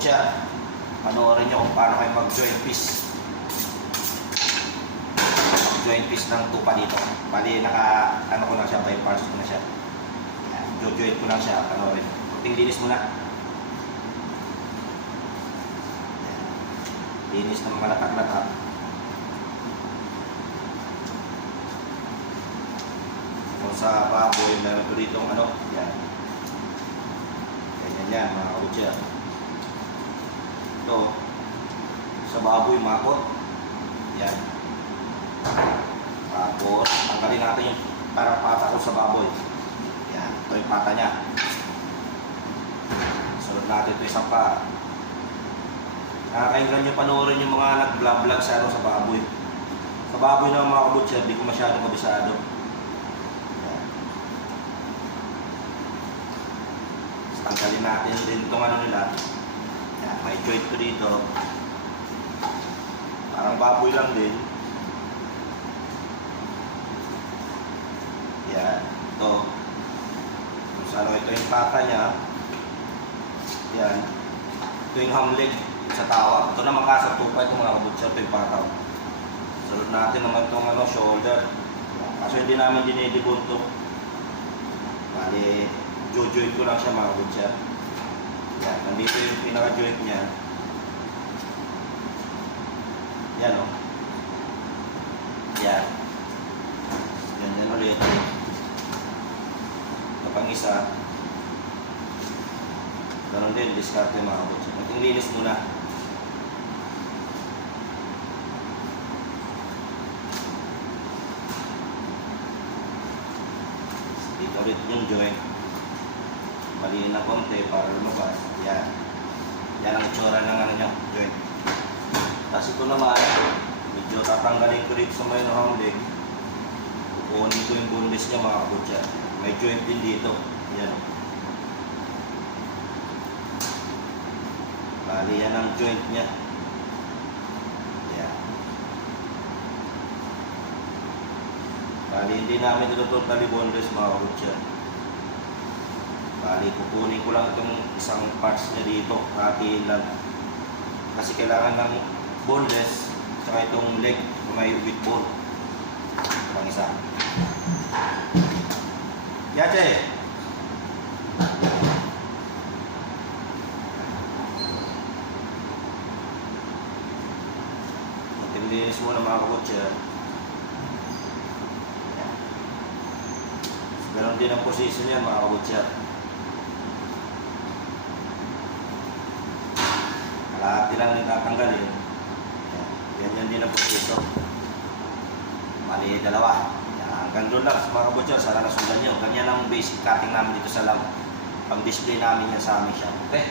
kabutya, panoorin nyo kung paano kayo mag-joint piece. Mag-joint piece ng tupa dito. Bali, ano ko na siya, bypass ko na siya. Jo-joint ko lang siya, panoorin. Kunting linis muna. Linis ng mga latak-latak. Kung sa baboy, meron ko dito ano, yan. Ganyan yan, mga kabutya. Ito, sa baboy, makot. Yan. Tapos, tanggalin natin yung parang pata ko sa baboy. Yan, ito yung pata niya. Sunod natin ito isang pa. Nakakainggan nyo panoorin yung mga nag-vlog sa baboy. Sa baboy na mga kabutya, hindi ko masyadong kabisado. Yan. Tanggalin natin din itong ano nila. Yan, may joint ko dito. Parang baboy lang din. Yan, ito. Kung saan ito yung pata niya. Yan. Ito yung hamleg sa tawag. Ito naman ka sa tupa itong mga kabutya. Ito yung pataw. Sunod natin naman itong ano, shoulder. Kaso hindi namin dinidibon ito. Bali, jo-joint ko lang siya mga kabutya. Yan, nandito yung pinaka-joint niya. Yan o. Yan. Ganyan ulit. Ito pang isa. Ganon din, discard yung mga kabutya. Kunting linis muna. Dito ulit yung joint. Maliin na konti para lumabas. Yan. Yan ang itsura ng ano nyo, joint. Tapos ito naman, medyo tatanggalin ko dito sa may hamleg. Kukunin ko yung boneless niya mga kabutya. May joint din dito. Yan. Bali yan ang joint niya. Yan. Bali hindi namin ito totally boneless mga kabutya. Bali, kukunin ko lang itong isang parts niya dito. Hatiin lang. Kasi kailangan ng boneless saka itong leg na may with bone. Ito lang isa. Yache! Linis muna mga kabutya. Ganon din ang position niya mga kabutya. Kalahati lang yung tatanggalin. Ganyan din ang position. Mali dalawa. Hanggang doon lang mga kabutya. Sana nasundan nyo. Ganyan ang basic cutting namin dito sa lab. Pang display namin yan sa amin siya. Okay?